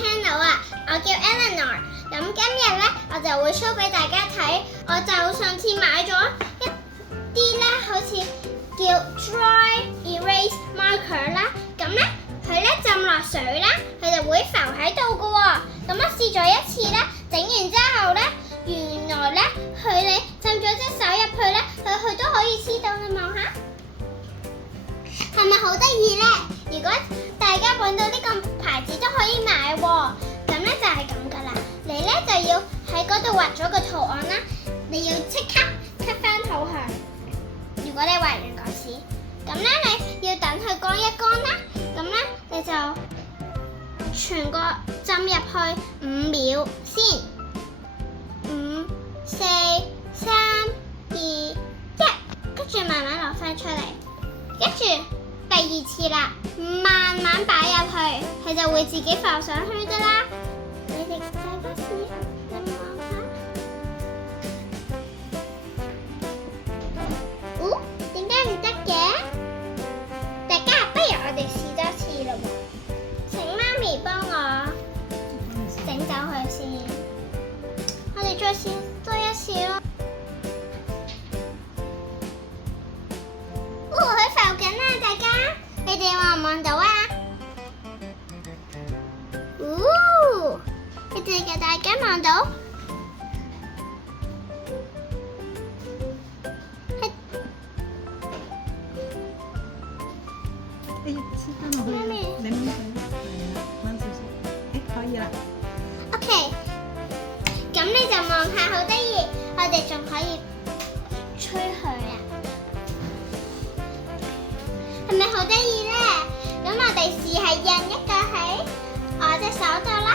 channel 啊，我叫 Eleanor。咁今日呢，我就會 show 俾大家睇，我就上次買咗一啲呢，好似叫 Dry Erase Marker 啦。咁呢，佢呢浸落水啦，佢就會浮喺度㗎喎。咁我試咗一次呢，整完之後呢，原來呢，你浸咗隻手入去呢，佢都可以黐到，你望下。係咪好得意呢？如果大家揾到呢個牌子都可以買喎，咁呢就係咁噶啦。你呢就要喺嗰度畫咗個圖案啦，你要即刻 cut 翻圖佢。如果你畫完嗰時，咁呢你要等佢乾一乾啦，咁呢你就全個浸入去5秒先，5、4、3、2、1，跟住慢慢落翻出嚟，跟住第二次啦，慢慢擺入去，佢就會自己浮上去噶啦。你哋大家試下，你望下。哦，點解唔得嘅？大家不如我哋試多次咯喎。請媽咪幫我整走佢先。我哋再試多一次咯。佢浮緊啦，大家，你哋望唔望到啊？你哋嘅大家望到？黐翻落去，你掹佢，係啦，掹少少，可以啦。OK， 咁你就望下，好得意，我哋仲可以吹佢啊！係咪好得意呢？咁我哋試係印一個喺我隻手度啦，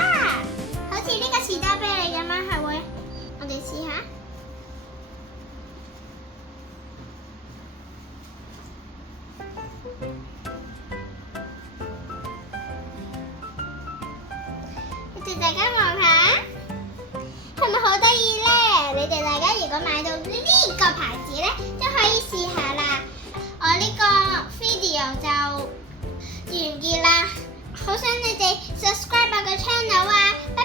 好似呢個士多啤梨咁樣，係會。我哋試下。你哋大家望下，係咪好得意呢？你哋大家如果買到呢個牌子呢，都可以試下啦。我呢個 video 就完結啦，好想你哋 subscribe 我個 channel 啊！拜拜。